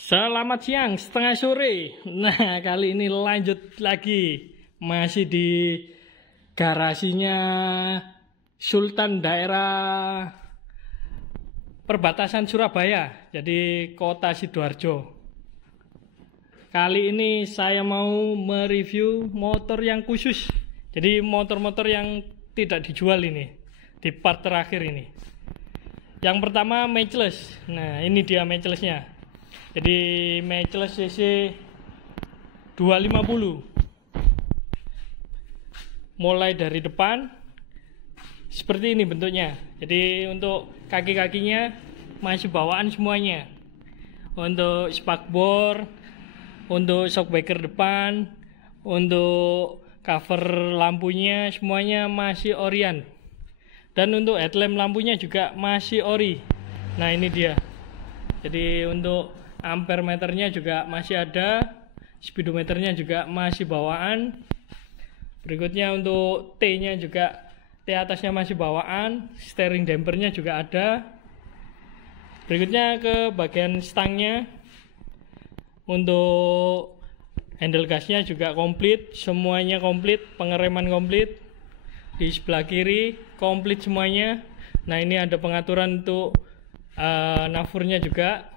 Selamat siang, setengah sore. Nah, kali ini lanjut lagi. Masih di garasinya Sultan daerah perbatasan Surabaya. Jadi kota Sidoarjo. Kali ini saya mau mereview motor yang khusus. Jadi motor-motor yang tidak dijual ini. Di part terakhir ini. Yang pertama matchless. Nah, ini dia matchlessnya. Jadi matchless CC 250. Mulai dari depan seperti ini bentuknya. Jadi untuk kaki-kakinya masih bawaan semuanya. Untuk spakbor, untuk shockbreaker depan, untuk cover lampunya semuanya masih Orion. Dan untuk headlamp lampunya juga masih ori. Nah, ini dia. Jadi untuk ampere meternya juga masih ada, speedometernya juga masih bawaan. Berikutnya untuk T-nya juga, T atasnya masih bawaan, steering dampernya juga ada. Berikutnya ke bagian stangnya, untuk handle gasnya juga komplit, semuanya komplit, pengereman komplit. Di sebelah kiri komplit semuanya. Nah, ini ada pengaturan untuk navurnya juga.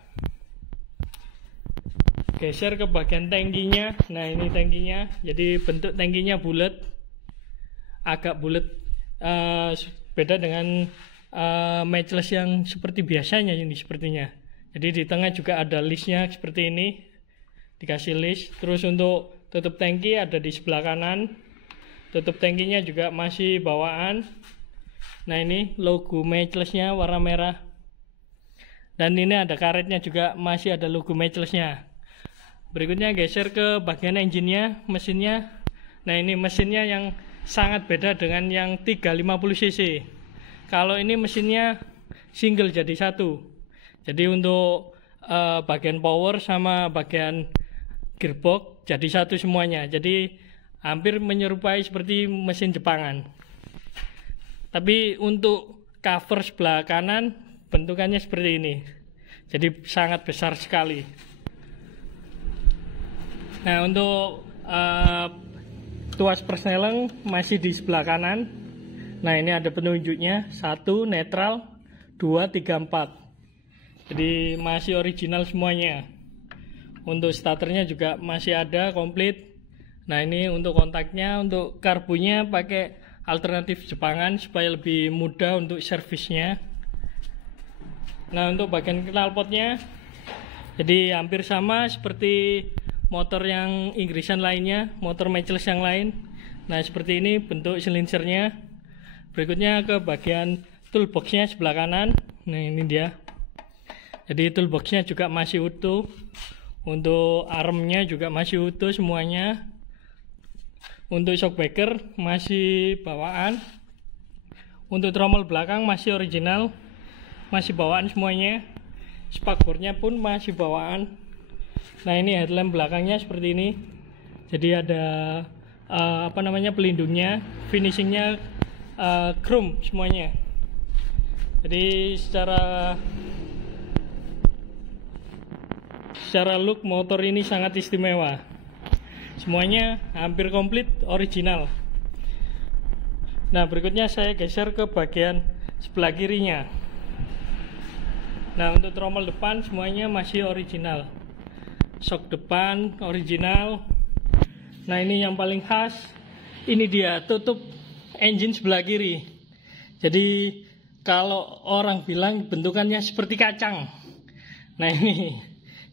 Geser ke bagian tangkinya. Nah, ini tangkinya. Jadi bentuk tangkinya bulat, agak bulat, beda dengan matchless yang seperti biasanya ini sepertinya. Jadi di tengah juga ada listnya seperti ini, dikasih list. Terus untuk tutup tangki ada di sebelah kanan. Tutup tangkinya juga masih bawaan. Nah, ini logo matchlessnya warna merah. Dan ini ada karetnya juga, masih ada logo matchlessnya. Berikutnya geser ke bagian engine-nya, mesinnya. Nah, ini mesinnya yang sangat beda dengan yang 350 cc. Kalau ini mesinnya single jadi satu. Jadi untuk bagian power sama bagian gearbox jadi satu semuanya. Jadi hampir menyerupai seperti mesin Jepangan. Tapi untuk cover sebelah kanan bentukannya seperti ini. Jadi sangat besar sekali. Nah, untuk tuas persneleng masih di sebelah kanan. Nah, ini ada penunjuknya, 1 netral, 2, 3, 4. Jadi masih original semuanya. Untuk starternya juga masih ada komplit. Nah, ini untuk kontaknya, untuk karbunya pakai alternatif Jepangan supaya lebih mudah untuk servisnya. Nah, untuk bagian knalpotnya jadi hampir sama seperti motor yang Inggrisan lainnya, motor matchless yang lain. Nah, seperti ini bentuk silinsernya. Berikutnya ke bagian toolboxnya sebelah kanan. Nah, ini dia. Jadi toolboxnya juga masih utuh. Untuk armnya juga masih utuh semuanya. Untuk shockbreaker masih bawaan. Untuk tromol belakang masih original, masih bawaan semuanya. Spakbornya pun masih bawaan. Nah, ini headlamp belakangnya seperti ini. Jadi ada pelindungnya, finishingnya chrome semuanya. Jadi secara look motor ini sangat istimewa. Semuanya hampir komplit original. Nah, berikutnya saya geser ke bagian sebelah kirinya. Nah, untuk tromol depan semuanya masih original. Shock depan original. Nah, ini yang paling khas. Ini dia tutup engine sebelah kiri. Jadi kalau orang bilang bentukannya seperti kacang. Nah, ini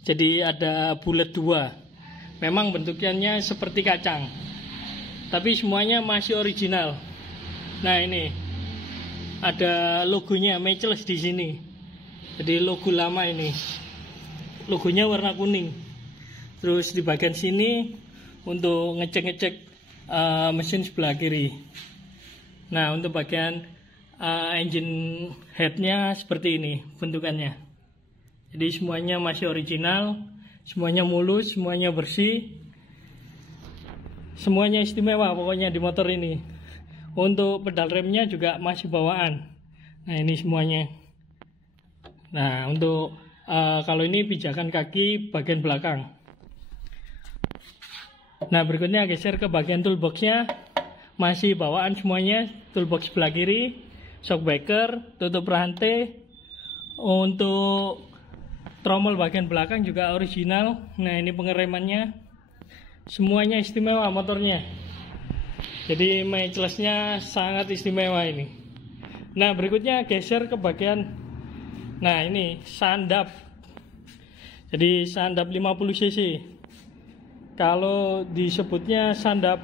jadi ada bulat 2. Memang bentuknya seperti kacang, tapi semuanya masih original. Nah, ini ada logonya matchless di sini. Jadi logo lama ini. Logonya warna kuning. Terus di bagian sini untuk ngecek-ngecek mesin sebelah kiri. Nah, untuk bagian engine headnya seperti ini bentukannya. Jadi semuanya masih original, semuanya mulus, semuanya bersih, semuanya istimewa pokoknya di motor ini. Untuk pedal remnya juga masih bawaan. Nah, ini semuanya. Nah, untuk Kalau ini pijakan kaki bagian belakang. Nah, berikutnya geser ke bagian toolboxnya. Masih bawaan semuanya. Toolbox sebelah kiri, shockbreaker, tutup rantai. Untuk tromol bagian belakang juga original. Nah, ini pengeremannya. Semuanya istimewa motornya. Jadi matchless-nya sangat istimewa ini. Nah, berikutnya geser ke bagian. Nah, ini sandap. Jadi sandap 50 cc. Kalau disebutnya sandap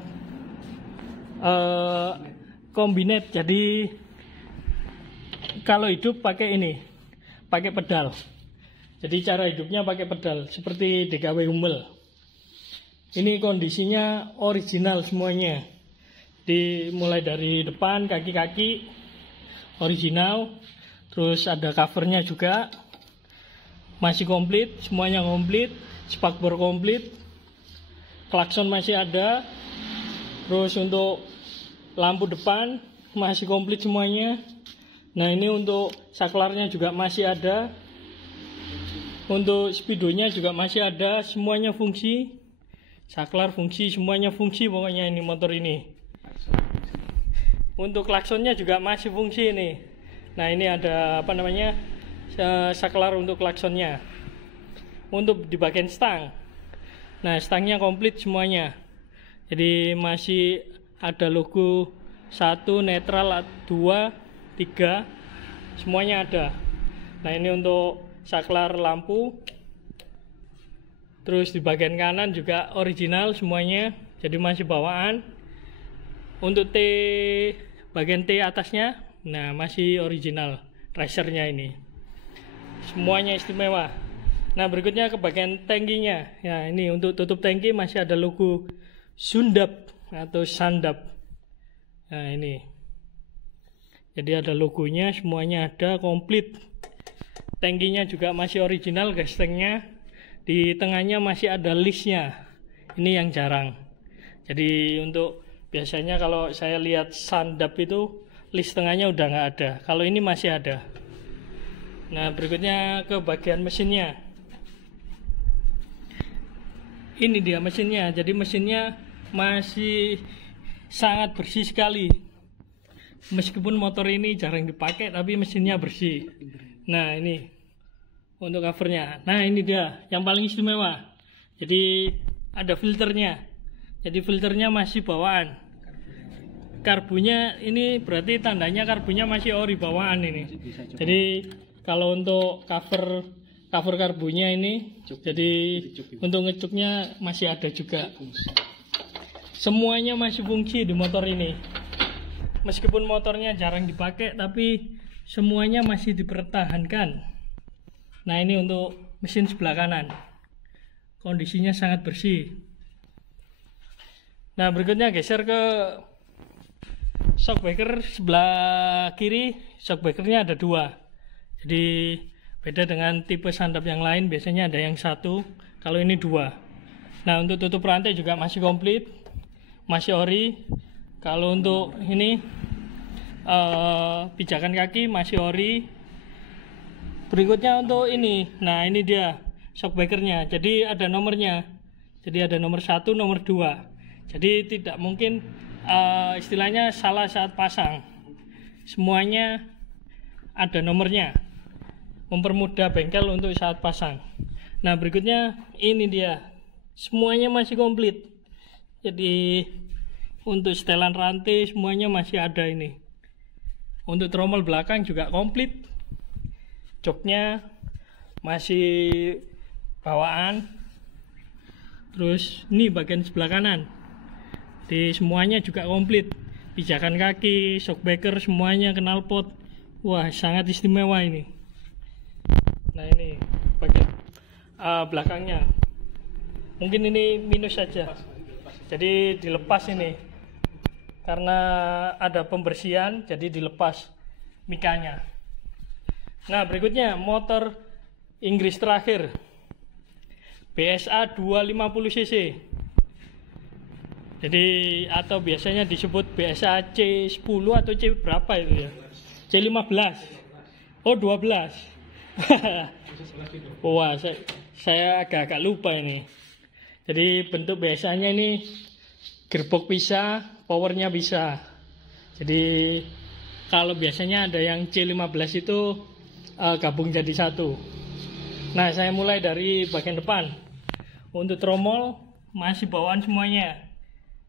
kombinet. Jadi kalau hidup pakai ini, pakai pedal. Jadi cara hidupnya pakai pedal seperti DKW Hummel. Ini kondisinya original semuanya. Mulai dari depan, kaki-kaki original. Terus ada covernya juga. Masih komplit, semuanya komplit. Spakbor komplit. Klakson masih ada. Terus untuk lampu depan masih komplit semuanya. Nah, ini untuk saklarnya juga masih ada. Untuk speedonya juga masih ada. Semuanya fungsi. Saklar fungsi, semuanya fungsi pokoknya ini motor ini. Untuk klaksonnya juga masih fungsi ini. Nah, ini ada apa namanya, saklar untuk klaksonnya. Untuk di bagian stang, nah stangnya komplit semuanya. Jadi masih ada logo 1, netral 2, 3, semuanya ada. Nah, ini untuk saklar lampu. Terus di bagian kanan juga original semuanya. Jadi masih bawaan. Untuk bagian T atasnya, nah masih original racernya ini. Semuanya istimewa. Nah, berikutnya ke bagian tangkinya. Ya, ini untuk tutup tangki masih ada logo Sundap atau Sandap. Nah, ini. Jadi ada logonya, semuanya ada komplit. Tangkinya juga masih original, gastengnya. Di tengahnya masih ada listnya. Ini yang jarang. Jadi untuk biasanya kalau saya lihat Sandap itu list tengahnya udah nggak ada. Kalau ini masih ada. Nah, berikutnya ke bagian mesinnya. Ini dia mesinnya. Jadi mesinnya masih sangat bersih sekali. Meskipun motor ini jarang dipakai, tapi mesinnya bersih. Nah, ini untuk covernya. Nah, ini dia yang paling istimewa. Jadi ada filternya. Jadi filternya masih bawaan. Karbunya ini berarti tandanya karbunya masih ori bawaan ini. Jadi kalau untuk cover karbunya ini, jadi untuk ngecuknya masih ada juga. Semuanya masih fungsi di motor ini. Meskipun motornya jarang dipakai, tapi semuanya masih dipertahankan. Nah, ini untuk mesin sebelah kanan. Kondisinya sangat bersih. Nah, berikutnya geser ke shockbreaker sebelah kiri. Shockbreakernya ada 2. Jadi beda dengan tipe sandap yang lain, biasanya ada yang 1. Kalau ini 2. Nah, untuk tutup rantai juga masih komplit. Masih ori. Kalau untuk ini pijakan kaki masih ori. Berikutnya untuk ini. Nah, ini dia shockbreakernya. Jadi ada nomornya. Jadi ada nomor 1, nomor 2. Jadi tidak mungkin istilahnya salah saat pasang. Semuanya ada nomornya. Mempermudah bengkel untuk saat pasang. Nah, berikutnya ini dia. Semuanya masih komplit. Jadi untuk setelan rantai semuanya masih ada ini. Untuk tromol belakang juga komplit. Joknya masih bawaan. Terus ini bagian sebelah kanan. Di semuanya juga komplit. Pijakan kaki, shockbreaker semuanya, knalpot. Wah, sangat istimewa ini. Nah, ini bagian belakangnya. Mungkin ini minus saja. Jadi dilepas ini. Karena ada pembersihan, jadi dilepas mikanya. Nah, berikutnya motor Inggris terakhir. BSA 250 cc. Jadi atau biasanya disebut BSA C10 atau C berapa itu ya? C15. Oh, 12. Wah, saya agak-agak lupa ini. Jadi bentuk biasanya ini gearbox bisa, powernya bisa. Jadi kalau biasanya ada yang C15 itu gabung jadi satu. Nah, saya mulai dari bagian depan. Untuk tromol masih bawaan semuanya.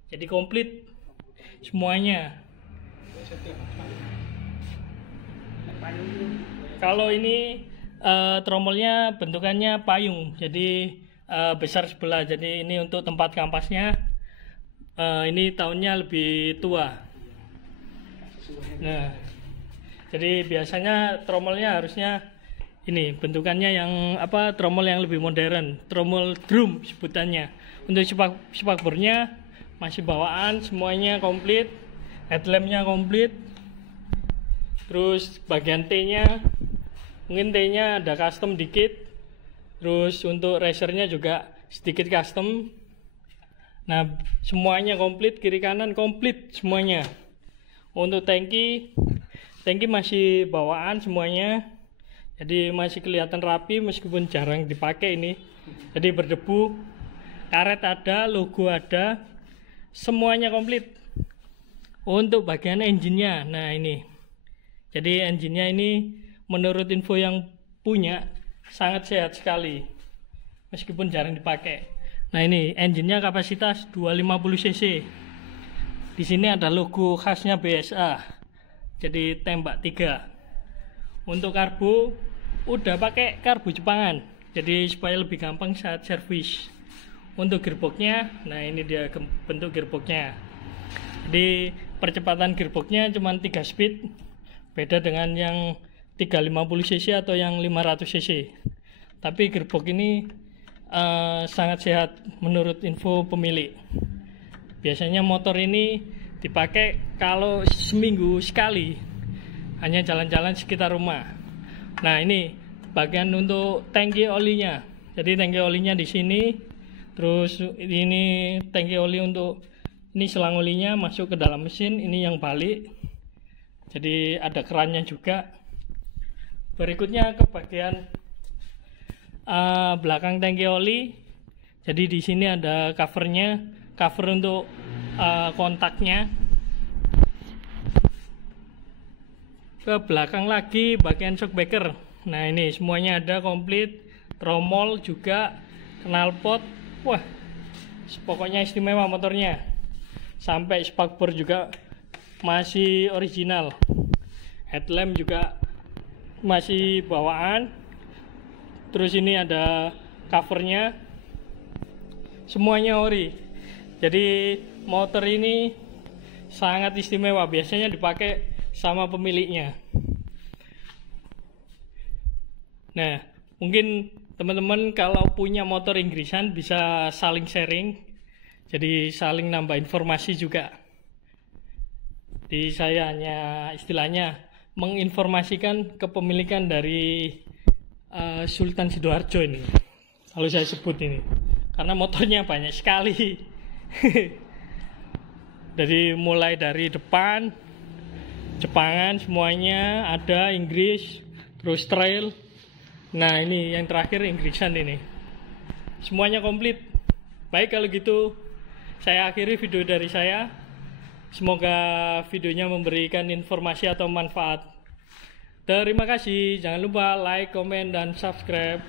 Jadi komplit semuanya. Kalau ini tromolnya bentukannya payung, jadi besar sebelah. Jadi ini untuk tempat kampasnya. Ini tahunnya lebih tua. Nah, jadi biasanya tromolnya harusnya ini bentukannya yang tromol yang lebih modern, tromol drum sebutannya. Untuk spakbornya masih bawaan, semuanya komplit, headlampnya komplit. Terus bagian T-nya, mungkin T-nya ada custom dikit. Terus untuk racernya juga sedikit custom. Nah, semuanya komplit, kiri kanan komplit semuanya. Untuk tangki masih bawaan semuanya. Jadi masih kelihatan rapi meskipun jarang dipakai ini. Jadi berdebu. Karet ada, logo ada, semuanya komplit. Untuk bagian engine-nya, nah ini. Jadi engine-nya ini menurut info yang punya sangat sehat sekali. Meskipun jarang dipakai. Nah ini engine-nya kapasitas 250 cc. Di sini ada logo khasnya BSA. Jadi tembak 3. Untuk karbo udah pakai karbo Jepangan. Jadi supaya lebih gampang saat servis. Untuk gearboxnya, nah ini dia bentuk gearboxnya. Jadi percepatan gearboxnya cuma 3 speed, beda dengan yang 350 cc atau yang 500 cc. Tapi gearbox ini sangat sehat menurut info pemilik. Biasanya motor ini dipakai kalau seminggu sekali, hanya jalan-jalan sekitar rumah. Nah ini bagian untuk tangki olinya. Jadi tangki olinya di sini. Terus ini tangki oli untuk ini selang olinya masuk ke dalam mesin, ini yang balik. Jadi ada kerannya juga. Berikutnya ke bagian belakang tangki oli. Jadi di sini ada covernya, cover untuk kontaknya. Ke belakang lagi bagian shockbreaker. Nah ini semuanya ada komplit, tromol juga, knalpot. Wah, pokoknya istimewa motornya. Sampai spakbor juga masih original. Headlamp juga masih bawaan. Terus ini ada covernya. Semuanya ori. Jadi motor ini sangat istimewa. Biasanya dipakai sama pemiliknya. Nah, mungkin teman-teman kalau punya motor Inggrisan bisa saling sharing, jadi saling nambah informasi juga. Jadi saya hanya istilahnya menginformasikan kepemilikan dari Sultan Sidoarjo ini, kalau saya sebut ini, karena motornya banyak sekali. Jadi mulai dari depan, Jepangan semuanya ada, Inggris, terus trail. Nah ini yang terakhir Inggrisan ini. Semuanya komplit. Baik kalau gitu saya akhiri video dari saya. Semoga videonya memberikan informasi atau manfaat. Terima kasih. Jangan lupa like, komen, dan subscribe.